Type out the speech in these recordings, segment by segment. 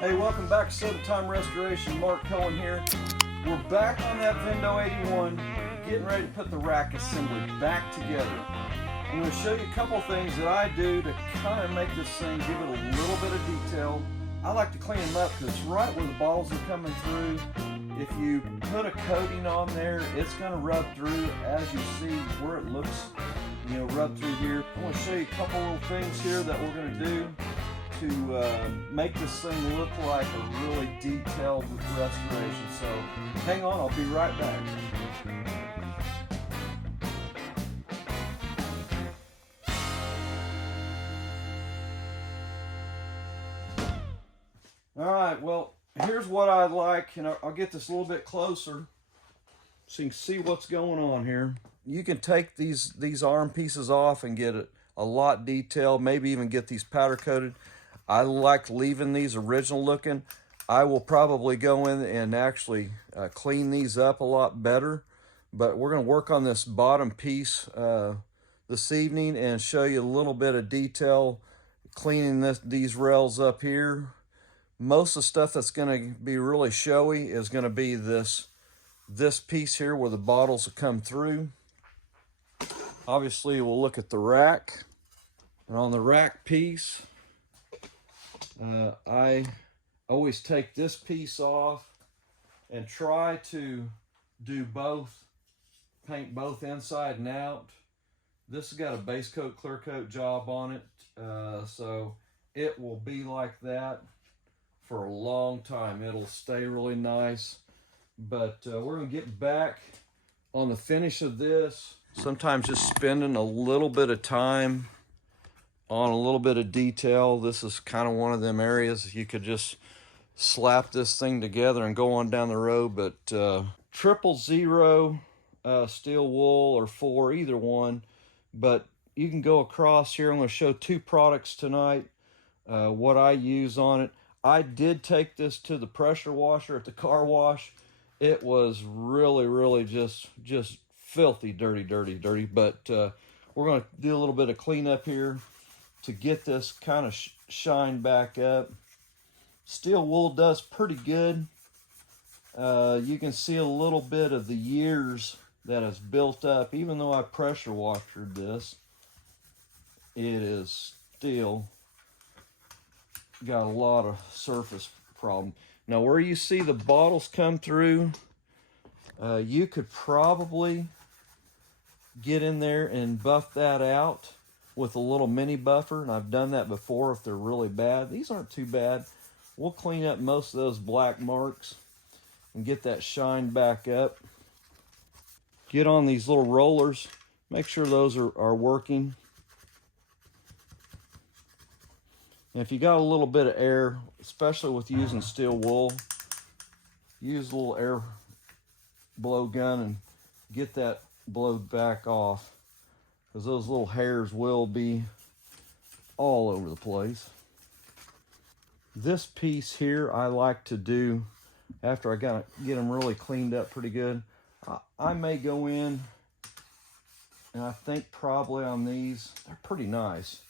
Hey, welcome back to Soda Time Restoration. Mark Cohen here. We're back on that Vendo 81, getting ready to put the rack assembly back together. I'm going to show you a couple things that I do to kind of make this thing, give it a little bit of detail. I like to clean them up because it's right where the bottles are coming through. If you put a coating on there, it's going to rub through, as you see where it looks, rub through here. I'm going to show you a couple little things here that we're going to do to make this thing look like a really detailed restoration. So hang on, I'll be right back. All right, well, here's what I like, and I'll get this a little bit closer so you can see what's going on here. You can take these arm pieces off and get it a lot detailed, maybe even get these powder coated. I like leaving these original looking. I will probably go in and actually clean these up a lot better, but we're going to work on this bottom piece this evening and show you a little bit of detail cleaning these rails up here. Most of the stuff that's going to be really showy is going to be this piece here where the bottles will come through. Obviously, we'll look at the rack, and on the rack piece, I always take this piece off and try to do both, paint both inside and out. This has got a base coat, clear coat job on it, so it will be like that for a long time. It'll stay really nice, but we're gonna get back on the finish of this. Sometimes just spending a little bit of time on a little bit of detail. This is kind of one of them areas you could just slap this thing together and go on down the road, but 000 steel wool or 4, either one. But you can go across here. I'm going to show 2 products tonight, what I use on it. I did take this to the pressure washer at the car wash. It was really just filthy dirty, but we're going to do a little bit of cleanup here to get this kind of shine back up. Steel wool does pretty good. You can see a little bit of the years that has built up. Even though I pressure washed this, it is still got a lot of surface problem. Now where you see the bottles come through, you could probably get in there and buff that out with a little mini buffer, and I've done that before if they're really bad. These aren't too bad. We'll clean up most of those black marks and get that shine back up. Get on these little rollers, make sure those are working. And if you got a little bit of air, especially with using steel wool, use a little air blow gun and get that blowed back off, because those little hairs will be all over the place. This piece here I like to do after I get them really cleaned up pretty good. I may go in, and I think probably on these, they're pretty nice,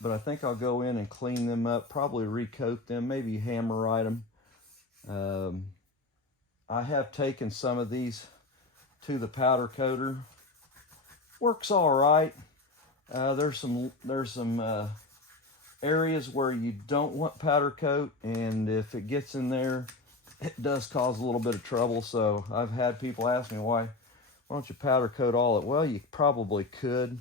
but I think I'll go in and clean them up, probably recoat them, maybe hammerite them. I have taken some of these to the powder coater. Works all right. There's some areas where you don't want powder coat, and if it gets in there, it does cause a little bit of trouble. So I've had people ask me, why don't you powder coat all it? Well, you probably could,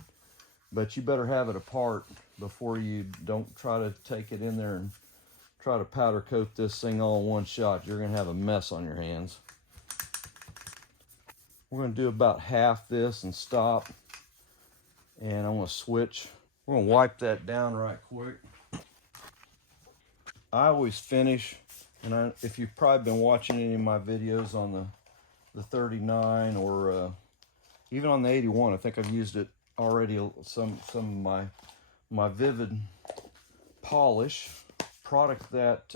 but you better have it apart before you don't try to take it in there and try to powder coat this thing all in one shot. You're gonna have a mess on your hands. We're gonna do about half this and stop, and I'm gonna switch. We're gonna wipe that down right quick. I always finish, and if you've probably been watching any of my videos on the 39 or even on the 81, I think I've used it already, some of my Vivid polish product that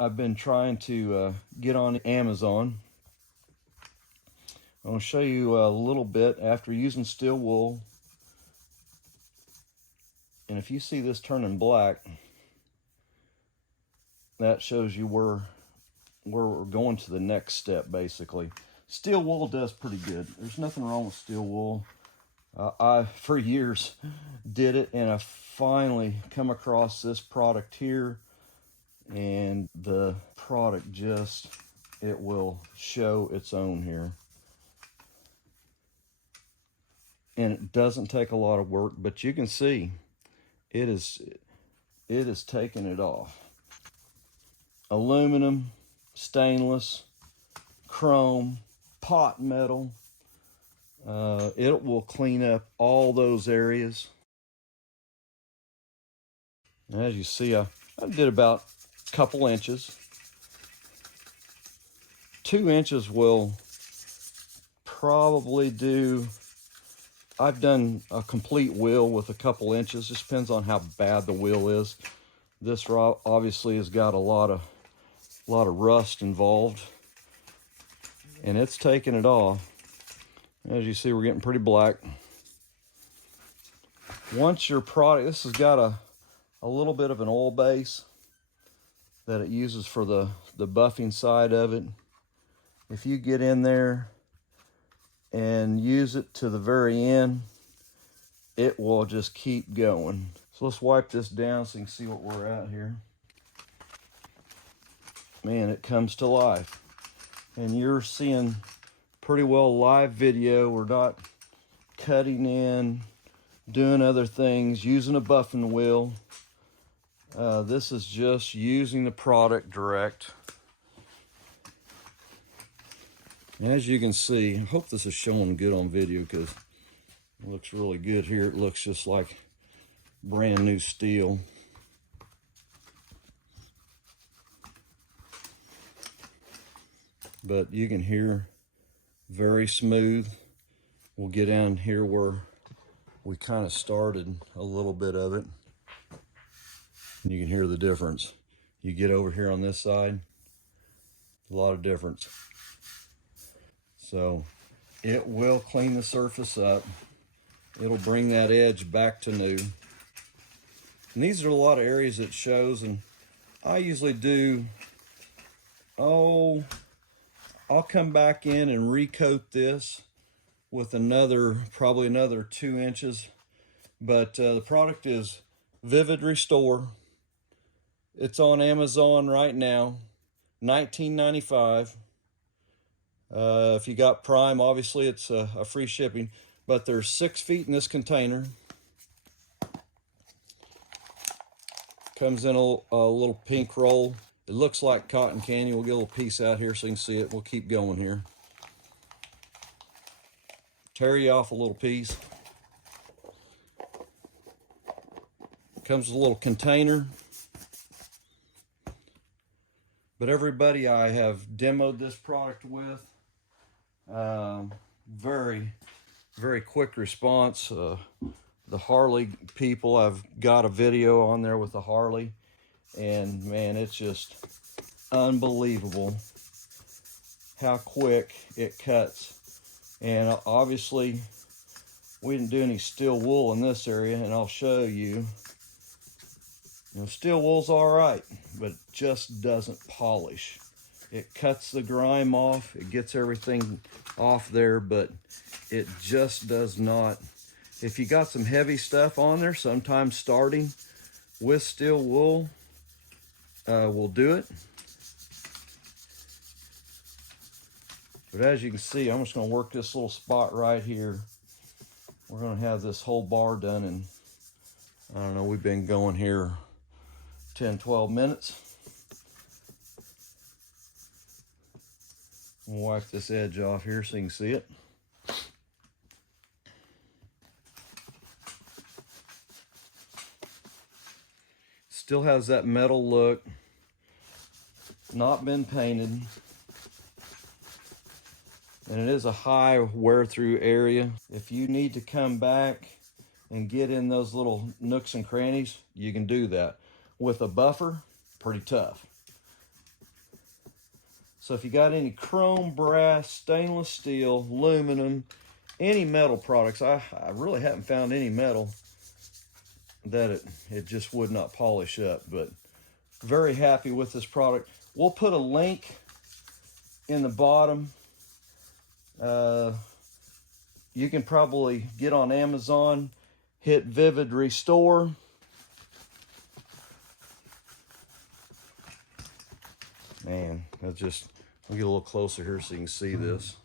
I've been trying to get on Amazon. I'm going to show you a little bit after using steel wool. And if you see this turning black, that shows you where we're going to the next step, basically. Steel wool does pretty good. There's nothing wrong with steel wool. I, for years, did it, and I finally come across this product here, and the product just, it will show its own here. And it doesn't take a lot of work, but you can see it is taking it off. Aluminum, stainless, chrome, pot metal. It will clean up all those areas. And as you see, I did about a couple inches. 2 inches will probably do. I've done a complete wheel with a couple inches. Just depends on how bad the wheel is. This obviously has got a lot of rust involved, and it's taking it off. As you see, we're getting pretty black. Once your product, this has got a little bit of an oil base that it uses for the buffing side of it. If you get in there and use it to the very end, it will just keep going. So let's wipe this down so you can see what we're at here. Man, it comes to life. And you're seeing pretty well live video. We're not cutting in, doing other things, using a buffing wheel. This is just using the product direct. As you can see, I hope this is showing good on video because it looks really good here. It looks just like brand new steel. But you can hear very smooth. We'll get down here where we kind of started a little bit of it. And you can hear the difference. You get over here on this side, a lot of difference. So it will clean the surface up. It'll bring that edge back to new. And these are a lot of areas it shows, and I usually do, I'll come back in and recoat this with probably another 2 inches. But the product is Vivid Restore. It's on Amazon right now, $19.95. If you got Prime, obviously it's a free shipping, but there's 6 feet in this container. Comes in a little pink roll. It looks like cotton candy. We'll get a little piece out here so you can see it. We'll keep going here. Tear you off a little piece. Comes with a little container. But everybody I have demoed this product with, very, very quick response. The Harley people, I've got a video on there with the Harley, and man, it's just unbelievable how quick it cuts. And obviously we didn't do any steel wool in this area, and I'll show you. You know, steel wool's all right, but it just doesn't polish. It cuts the grime off, it gets everything off there, but it just does not. If you got some heavy stuff on there, sometimes starting with steel wool will do it. But as you can see, I'm just going to work this little spot right here. We're going to have this whole bar done in, I don't know, we've been going here 10, 12 minutes. We'll wipe this edge off here so you can see it. Still has that metal look, not been painted. And it is a high wear through area. If you need to come back and get in those little nooks and crannies, you can do that. With a buffer, pretty tough. So if you got any chrome, brass, stainless steel, aluminum, any metal products, I really haven't found any metal that it just would not polish up. But Very happy with this product. We'll put a link in the bottom. You can probably get on Amazon, hit Vivid Restore. Man, I'll get a little closer here so you can see this.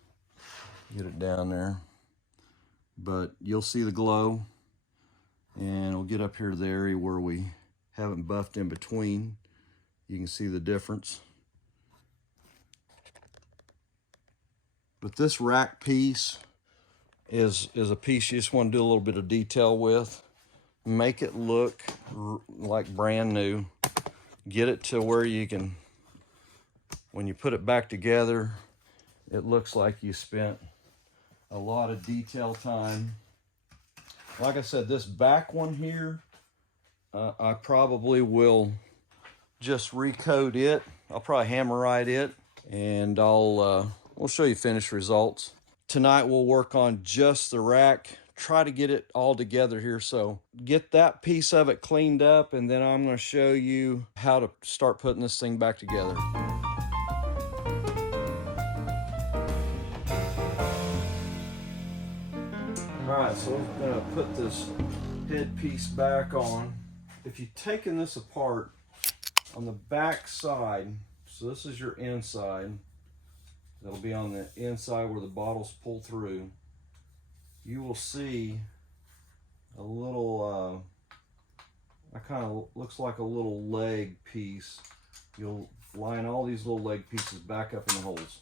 Get it down there. But you'll see the glow, and we'll get up here to the area where we haven't buffed in between. You can see the difference. But this rack piece is a piece you just want to do a little bit of detail with. Make it look like brand new. Get it to where you can, when you put it back together, it looks like you spent a lot of detail time. Like I said, this back one here, I probably will just recoat it. I'll probably hammerite it, and we'll show you finished results. Tonight we'll work on just the rack, try to get it all together here. So get that piece of it cleaned up, and then I'm going to show you how to start putting this thing back together. Alright, so we're going to put this head piece back on. If you've taken this apart, on the back side, so this is your inside, that'll be on the inside where the bottles pull through, you will see a little, kind of looks like a little leg piece. You'll line all these little leg pieces back up in the holes.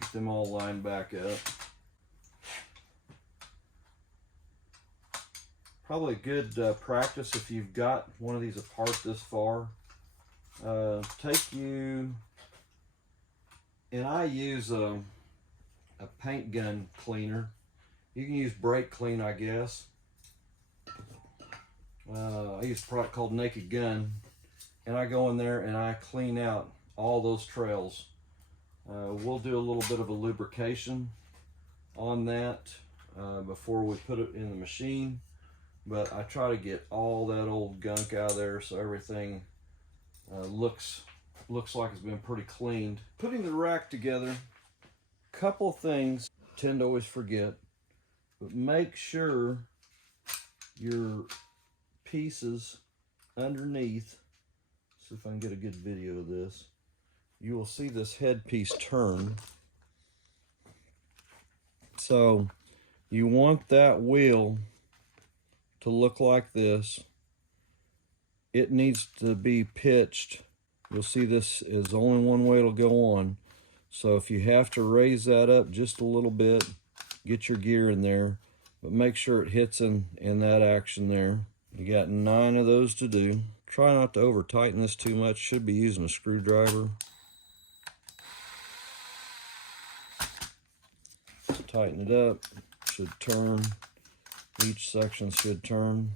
Get them all lined back up. Probably good practice if you've got one of these apart this far. Take you, and I use a paint gun cleaner. You can use brake clean, I guess. I use a product called Naked Gun, and I go in there and I clean out all those trails. We'll do a little bit of a lubrication on that before we put it in the machine, but I try to get all that old gunk out of there so everything looks like it's been pretty cleaned. Putting the rack together, couple things I tend to always forget, but make sure your pieces underneath, see if I can get a good video of this, you will see this head piece turn. So you want that wheel to look like this. It needs to be pitched. You'll see this is only one way it'll go on. So if you have to raise that up just a little bit, get your gear in there, but make sure it hits in that action there. You got 9 of those to do. Try not to over tighten this too much. Should be using a screwdriver. Just tighten it up. Should turn. Each section should turn.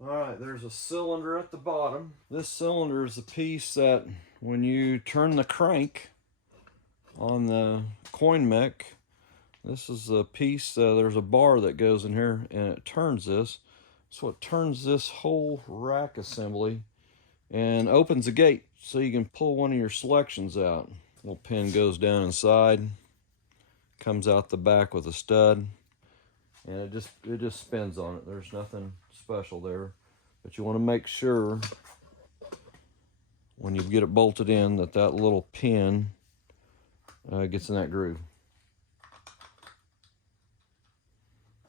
Alright, there's a cylinder at the bottom. This cylinder is the piece that when you turn the crank on the coin mech, this is the piece, there's a bar that goes in here and it turns this. So it turns this whole rack assembly and opens a gate so you can pull one of your selections out. Little pin goes down inside, comes out the back with a stud, and it just spins on it. There's nothing special there, but you want to make sure when you get it bolted in that little pin gets in that groove.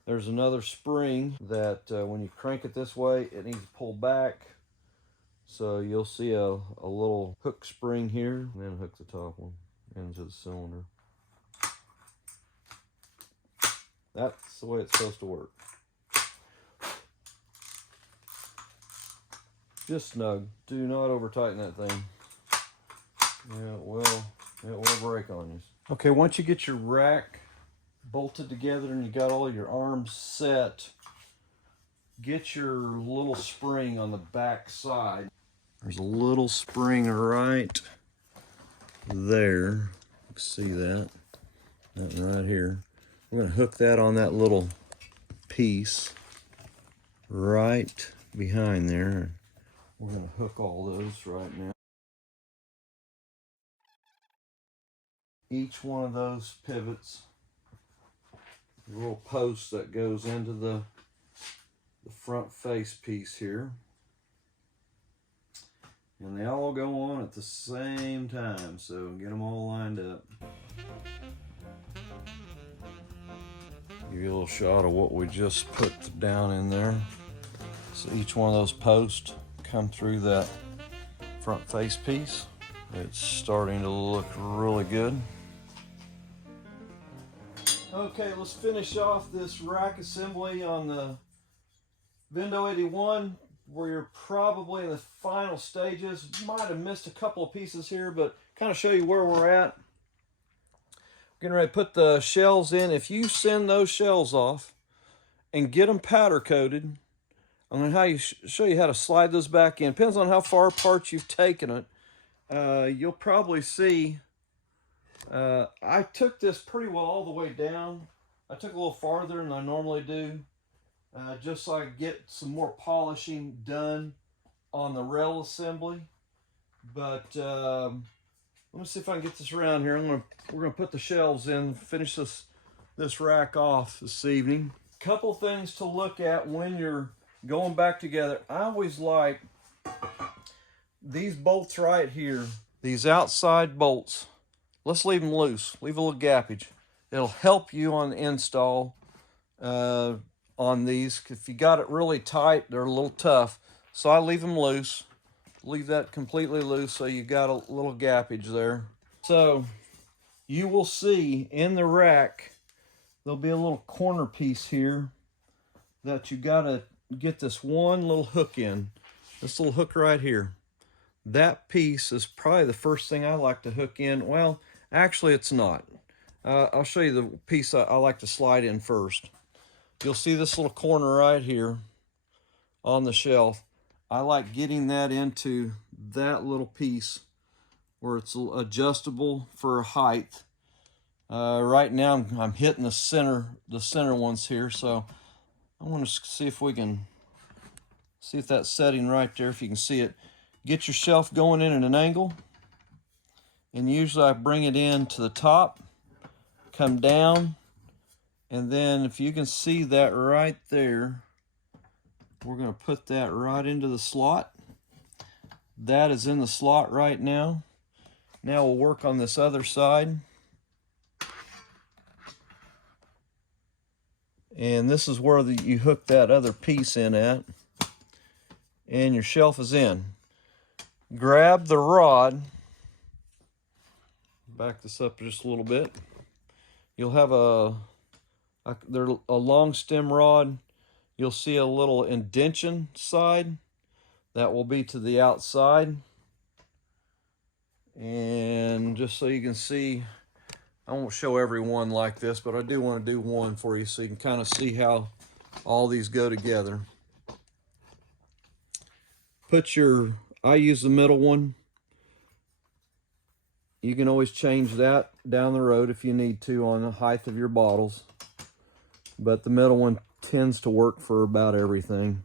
There's another spring that when you crank it this way, it needs to pull back. So you'll see a little hook spring here, and then hook the top one into the cylinder. That's the way it's supposed to work. Just snug. Do not over tighten that thing. Yeah, it will break on you. Okay, once you get your rack bolted together and you got all your arms set, get your little spring on the back side. There's a little spring right there. You can see that. That right here. We're going to hook that on that little piece right behind there. We're going to hook all those right now. Each one of those pivots, a little post that goes into the front face piece here. And they all go on at the same time, so get them all lined up. Give you a little shot of what we just put down in there. So each one of those posts come through that front face piece. It's starting to look really good. Okay, let's finish off this rack assembly on the Vendo 81. We're probably in the final stages. Might have missed a couple of pieces here, but kind of show you where we're at. Getting ready to put the shells in. If you send those shells off and get them powder coated, I'm going to show you how to slide those back in. Depends on how far apart you've taken it. You'll probably see, I took this pretty well all the way down. I took a little farther than I normally do, just so I could get some more polishing done on the rail assembly. But let me see if I can get this around here. We're gonna put the shelves in, finish this rack off this evening. Couple things to look at when you're going back together. I always like these bolts right here, these outside bolts. Let's leave them loose, leave a little gappage. It'll help you on the install on these. If you got it really tight, they're a little tough. So I leave them loose, leave that completely loose so you got a little gappage there. So you will see in the rack, there'll be a little corner piece here that you gotta get this one little hook in. This little hook right here. That piece is probably the first thing I like to hook in. Well, actually it's not. I'll show you the piece I like to slide in first. You'll see this little corner right here on the shelf. I like getting that into that little piece where it's adjustable for height. Right now I'm hitting the center ones here, so I want to see if we can see if that's setting right there, if you can see it. Get your shelf going in at an angle, and usually I bring it in to the top, come down, and then if you can see that right there, we're going to put that right into the slot. That is in the slot right now. Now we'll work on this other side. And this is where you hook that other piece in at. And your shelf is in. Grab the rod. Back this up just a little bit. You'll have a long stem rod. You'll see a little indention side. That will be to the outside. And just so you can see, I won't show every one like this, but I do want to do one for you so you can kind of see how all these go together. I use the middle one. You can always change that down the road if you need to on the height of your bottles. But the middle one tends to work for about everything.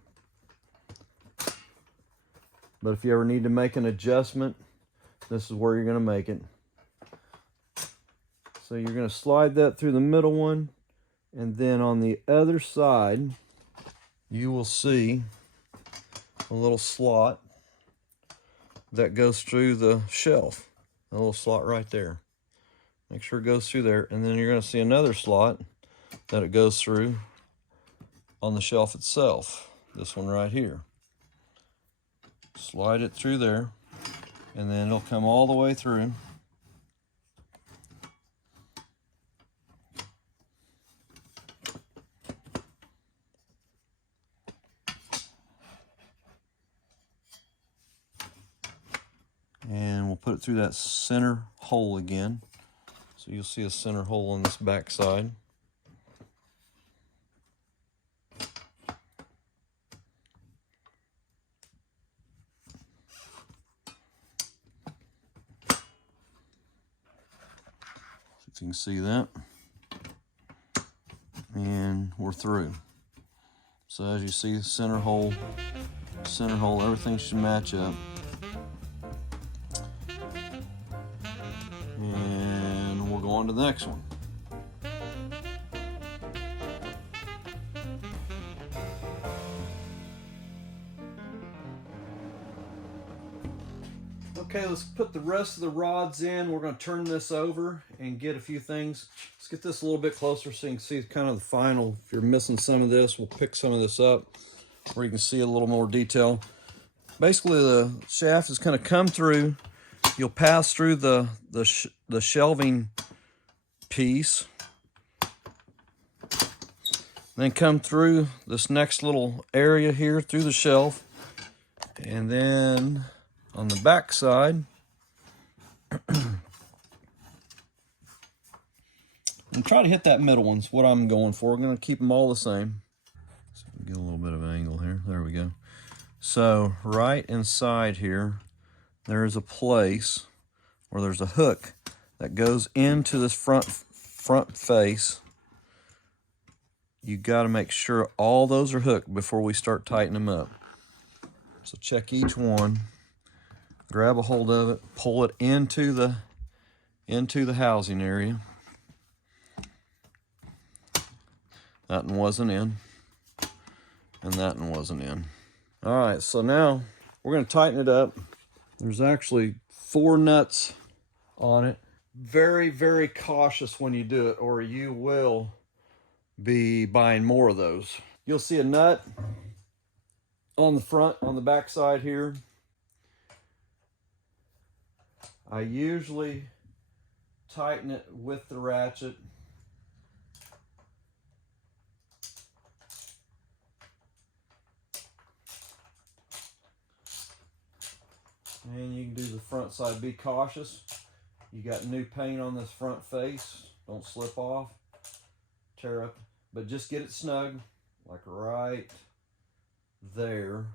But if you ever need to make an adjustment, this is where you're going to make it. So you're going to slide that through the middle one, and then on the other side, you will see a little slot that goes through the shelf. A little slot right there. Make sure it goes through there, and then you're going to see another slot that it goes through on the shelf itself. This one right here. Slide it through there, and then it'll come all the way through. And we'll put it through that center hole again. So you'll see a center hole on this back side. So you can see that. And we're through. So as you see, center hole, everything should match up. And we'll go on to the next one. Okay, let's put the rest of the rods in. We're going to turn this over and get a few things. Let's get this a little bit closer so you can see kind of the final. If you're missing some of this, we'll pick some of this up where you can see a little more detail. Basically, the shaft is going to come through. You'll pass through the shelving piece. Then come through this next little area here through the shelf. And then on the back side, and try to hit that middle one's what I'm going for. I'm going to keep them all the same. So get a little bit of an angle here. There we go. So right inside here, there's a place where there's a hook that goes into this front face. You got to make sure all those are hooked before we start tightening them up. So check each one. Grab a hold of it, pull it into the housing area. That one wasn't in, and that one wasn't in. All right, so now we're going to tighten it up. There's actually 4 nuts on it. Very, very cautious when you do it, or you will be buying more of those. You'll see a nut on the front, on the back side here. I usually tighten it with the ratchet. And you can do the front side. Be cautious. You got new paint on this front face. Don't slip off, tear up, but just get it snug, like right there.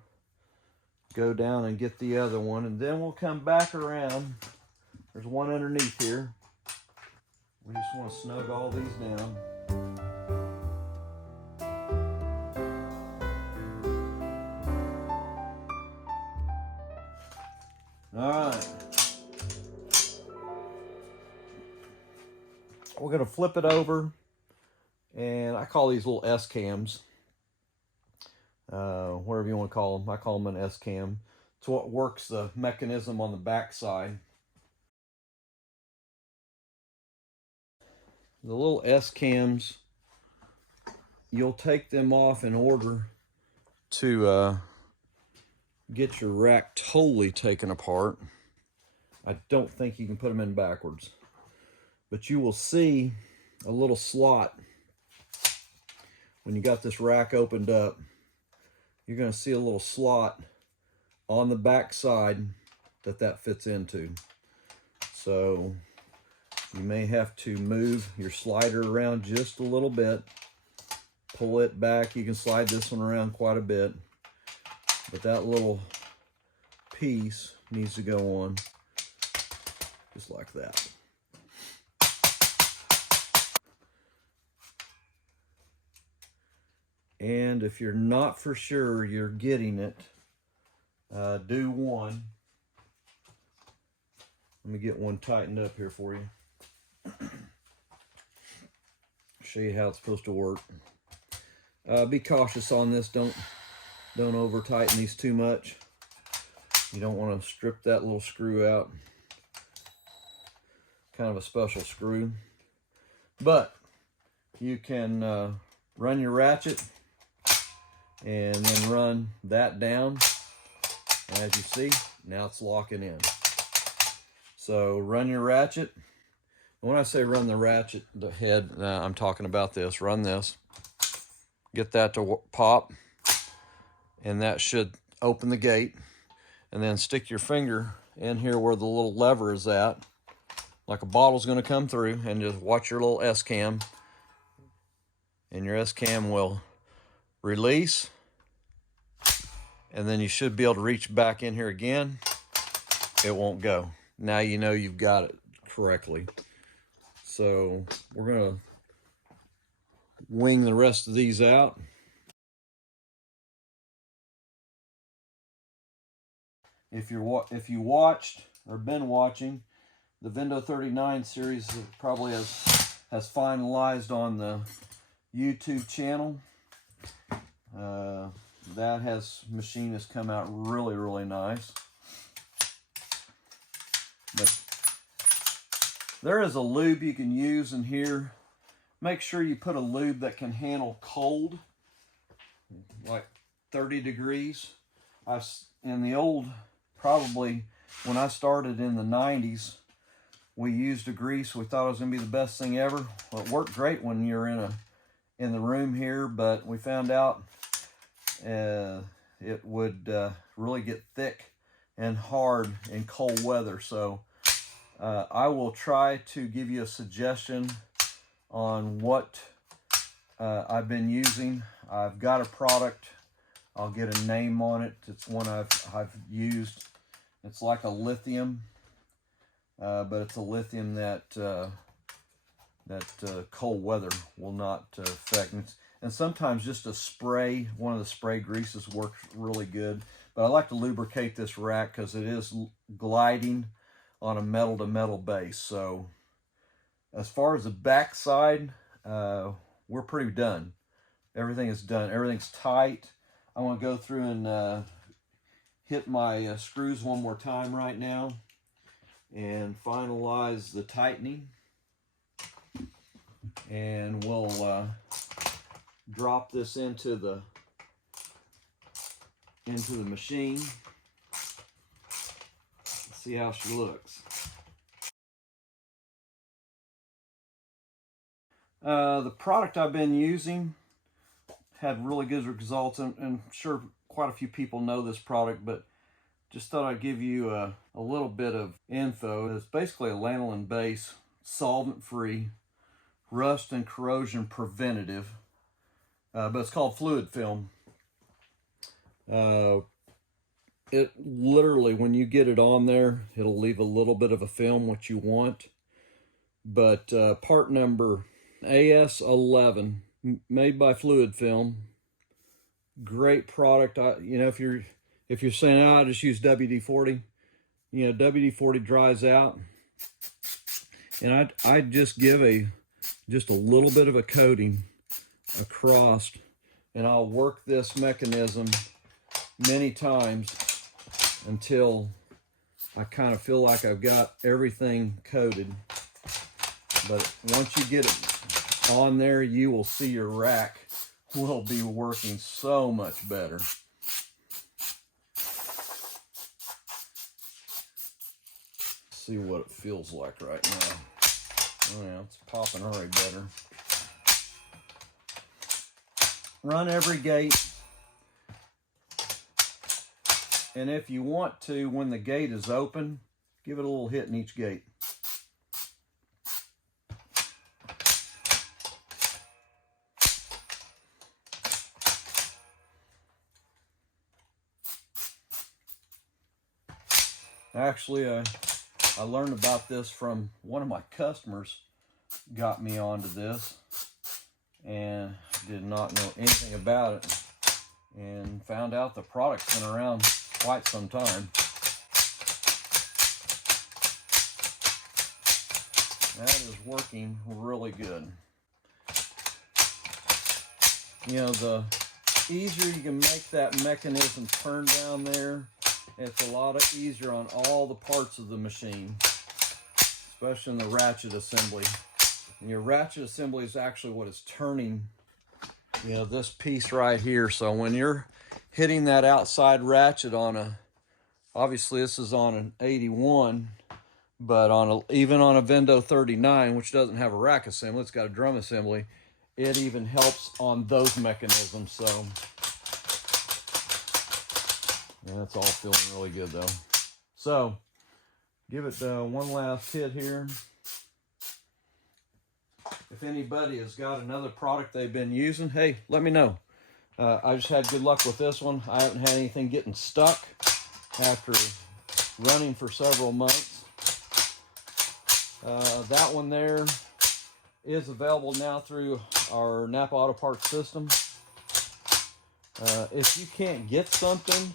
Go down and get the other one, and then we'll come back around. There's one underneath here. We just want to snug all these down. All right. We're going to flip it over, and I call these little S-cams. Whatever you want to call them. I call them an S-cam. It's what works the mechanism on the back side. The little S-cams, you'll take them off in order to get your rack totally taken apart. I don't think you can put them in backwards, but you will see a little slot when you got this rack opened up. You're going to see a little slot on the back side that fits into. So you may have to move your slider around just a little bit, pull it back. You can slide this one around quite a bit, but that little piece needs to go on just like that. And if you're not for sure you're getting it, do one. Let me get one tightened up here for you. Show you how it's supposed to work. Be cautious on this. Don't over tighten these too much. You don't want to strip that little screw out. Kind of a special screw. But you can run your ratchet and then run that down. And as you see, now it's locking in. So run your ratchet. When I say run the ratchet, the head, I'm talking about this. Run this. Get that to pop. And that should open the gate. And then stick your finger in here where the little lever is at. Like a bottle's going to come through. And just watch your little S-cam. And your S-cam will release. And then you should be able to reach back in here again. It won't go. Now you know you've got it correctly. So we're going to wing the rest of these out. If you watched or been watching, the Vendo 39 series probably has finalized on the YouTube channel. That machine has come out really, really nice. But there is a lube you can use in here. Make sure you put a lube that can handle cold, like 30 degrees. In the old, probably when I started in the 90s, we used a grease. We thought it was gonna be the best thing ever. Well, it worked great when you're in the room here, but we found out it would really get thick and hard in cold weather. So I will try to give you a suggestion on what I've been using. I've got a product. I'll get a name on it. It's one I've used. It's like a lithium, but it's a lithium that cold weather will not affect. And sometimes just a spray, one of the spray greases works really good. But I like to lubricate this rack because it is gliding on a metal-to-metal base. So as far as the back side, we're pretty done. Everything is done. Everything's tight. I want to go through and hit my screws one more time right now and finalize the tightening. And we'll drop this into the machine. See how she looks. The product I've been using had really good results, and I'm sure quite a few people know this product, but just thought I'd give you a little bit of info. It's basically a lanolin base, solvent-free, rust and corrosion preventative, but it's called fluid film. It literally, when you get it on there, it'll leave a little bit of a film, what you want. But part number AS11, made by Fluid Film. Great product. You know, if you're saying, oh, I just use WD-40, you know, WD-40 dries out, and I just give just a little bit of a coating across, and I'll work this mechanism many times until I kind of feel like I've got everything coated. But once you get it on there, you will see your rack will be working so much better. See what it feels like right now. Oh yeah, it's popping already better. Run every gate. And if you want to, when the gate is open, give it a little hit in each gate. Actually, I learned about this from one of my customers. Got me onto this and did not know anything about it, and found out the product's been around quite some time. That is working really good. You know, the easier you can make that mechanism turn down there, it's a lot easier on all the parts of the machine, especially in the ratchet assembly. And your ratchet assembly is actually what is turning, you know, this piece right here. So when you're hitting that outside ratchet on obviously this is on an 81, but even on a Vendo 39, which doesn't have a rack assembly, it's got a drum assembly, it even helps on those mechanisms. So yeah, that's all feeling really good though. So give it one last hit here. If anybody has got another product they've been using, hey, let me know. I just had good luck with this one. I haven't had anything getting stuck after running for several months. That one there is available now through our Napa Auto Parts system. If you can't get something,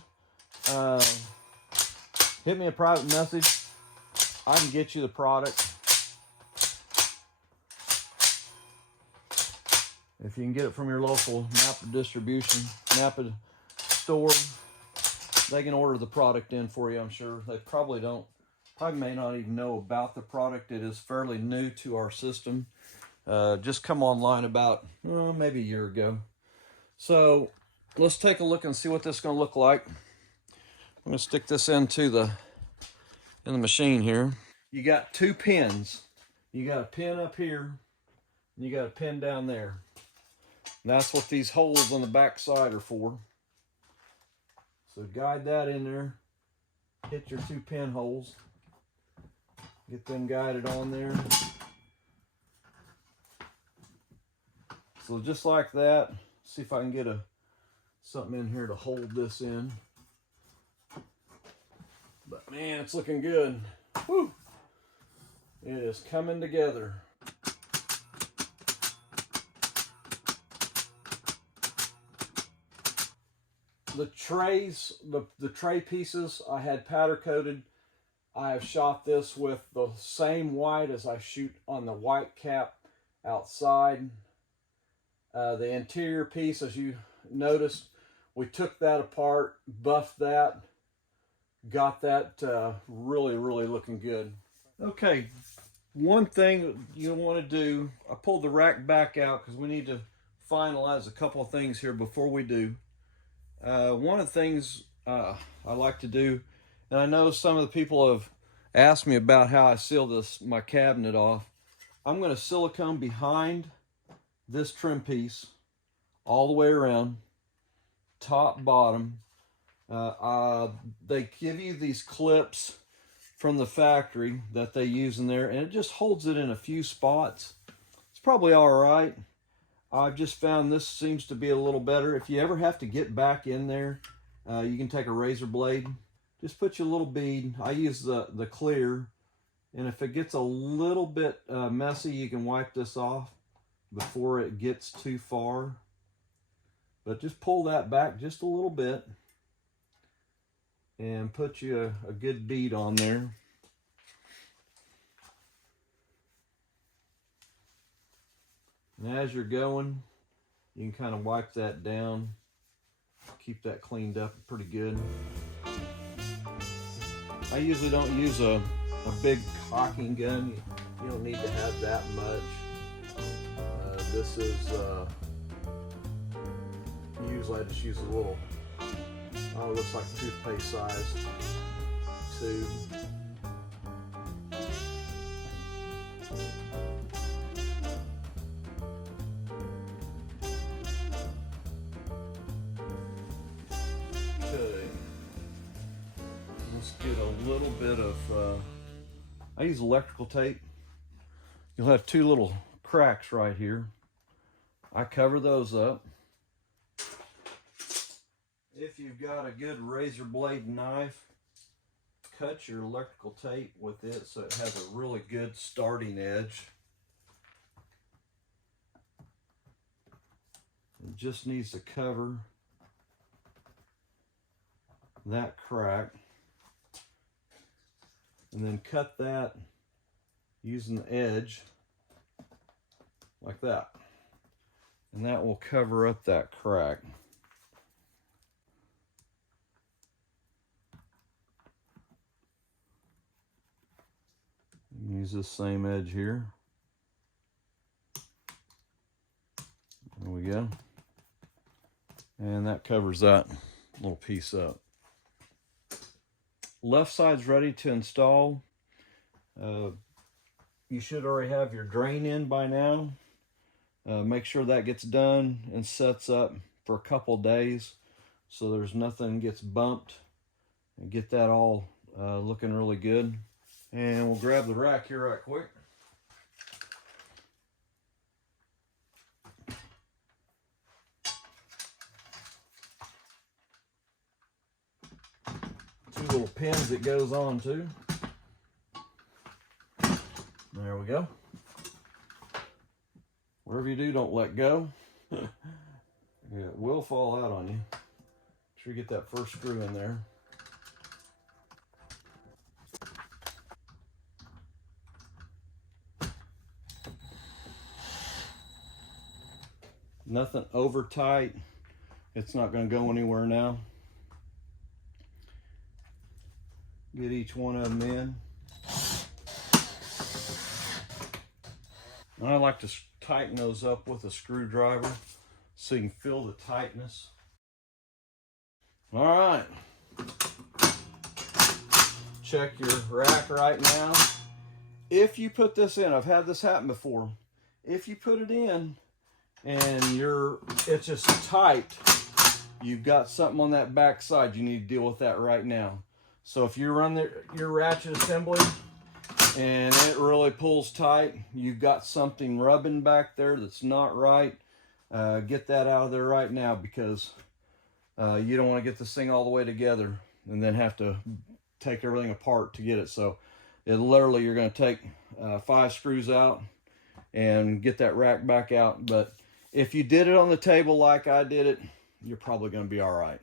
hit me a private message. I can get you the product. If you can get it from your local Napa distribution, Napa store, they can order the product in for you, I'm sure. They probably may not even know about the product. It is fairly new to our system. Just come online about maybe a year ago. So let's take a look and see what this is going to look like. I'm going to stick this into the machine here. You got two pins. You got a pin up here, and you got a pin down there. And that's what these holes on the back side are for. So guide that in there. Hit your two pinholes. Get them guided on there. So just like that. See if I can get something in here to hold this in. But man, it's looking good. Whew. It is coming together. The trays, the tray pieces I had powder coated. I have shot this with the same white as I shoot on the white cap outside. The interior piece, as you noticed, we took that apart, buffed that, got that really looking good. Okay, one thing you want to do, I pulled the rack back out because we need to finalize a couple of things here before we do. One of the things I like to do, and I know some of the people have asked me about how I seal my cabinet off. I'm going to silicone behind this trim piece all the way around, top, bottom. They give you these clips from the factory that they use in there, and it just holds it in a few spots. It's probably all right. I've just found this seems to be a little better. If you ever have to get back in there, you can take a razor blade, just put your little bead. I use the clear, and if it gets a little bit messy, you can wipe this off before it gets too far. But just pull that back just a little bit and put you a good bead on there. And as you're going, you can kind of wipe that down, keep that cleaned up pretty good. I usually don't use a big caulking gun. You don't need to have that much. This is usually I just use a little, looks like toothpaste size tube. Okay, let's get a little bit of, I use electrical tape. You'll have two little cracks right here. I cover those up. If you've got a good razor blade knife, cut your electrical tape with it so it has a really good starting edge. It just needs to cover that crack. And then cut that using the edge like that. And that will cover up that crack. Use this same edge here. There we go. And that covers that little piece up. Left side's ready to install. You should already have your drain in by now. Make sure that gets done and sets up for a couple days so there's nothing gets bumped, and get that all looking really good. And we'll grab the rack here right quick. Two little pins it goes on to. There we go. Whatever you do, don't let go. It will fall out on you. Make sure you get that first screw in there. Nothing over tight. It's not going to go anywhere now. Get each one of them in. And I like to tighten those up with a screwdriver so you can feel the tightness. All right. Check your rack right now. If you put this in, I've had this happen before. If you put it in and it's just tight, you've got something on that back side. You need to deal with that right now. So if you run your ratchet assembly and it really pulls tight, you've got something rubbing back there that's not right, get that out of there right now, because you don't want to get this thing all the way together and then have to take everything apart to get it. So literally you're going to take 5 screws out and get that rack back out. But if you did it on the table like I did it, you're probably going to be all right.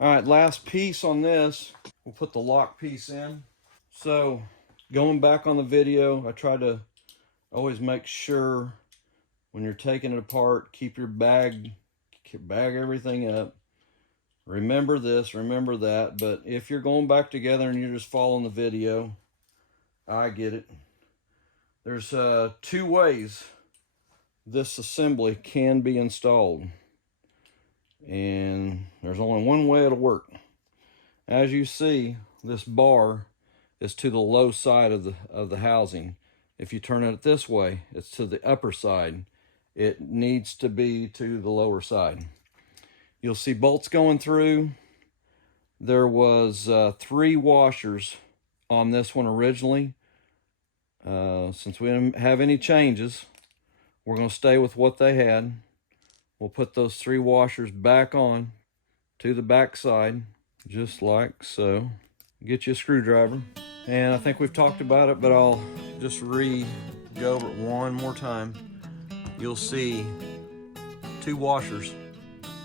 All right, last piece on this, we'll put the lock piece in. So going back on the video, I try to always make sure when you're taking it apart, keep your bag everything up. Remember this, remember that. But if you're going back together and you're just following the video, I get it. There's 2 ways this assembly can be installed, and there's only one way it'll work. As you see, this bar is to the low side of the housing. If you turn it this way, it's to the upper side. It needs to be to the lower side. You'll see bolts going through. There was 3 washers on this one originally. Since we didn't have any changes, we're going to stay with what they had. We'll put those 3 washers back on to the back side, just like so. Get you a screwdriver. And I think we've talked about it, but I'll just go over it one more time. You'll see 2 washers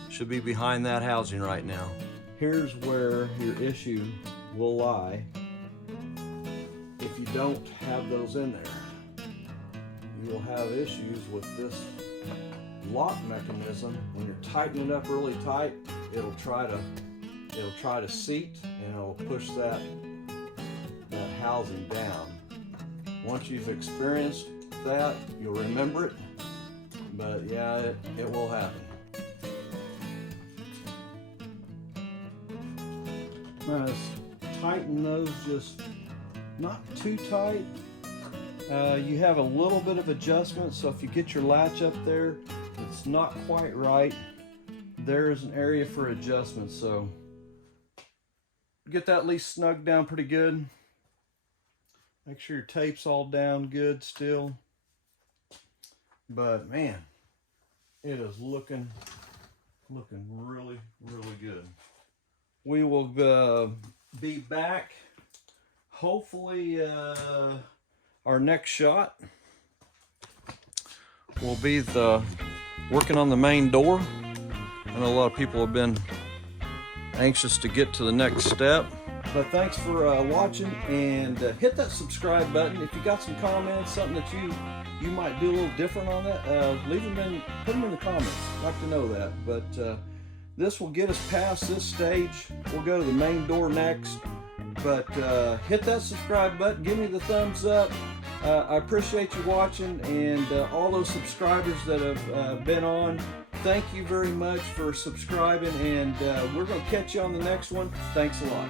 should be behind that housing right now. Here's where your issue will lie if you don't have those in there. You will have issues with this lock mechanism. When you're tightening it up really tight, it'll try to seat, and it'll push that housing down. Once you've experienced that, you'll remember it, but yeah, it will happen. Now, tighten those just not too tight. You have a little bit of adjustment, so if you get your latch up there, it's not quite right, there's an area for adjustment. So get that at least snugged down pretty good. Make sure your tape's all down good still. But man, it is looking really, really good. We will be back. Hopefully our next shot will be working on the main door. I know a lot of people have been anxious to get to the next step. But thanks for watching, and hit that subscribe button. If you got some comments, something that you might do a little different on that, put them in the comments. I'd like to know that. But this will get us past this stage. We'll go to the main door next. But hit that subscribe button, give me the thumbs up. I appreciate you watching, and all those subscribers that have been on, thank you very much for subscribing, and we're going to catch you on the next one. Thanks a lot.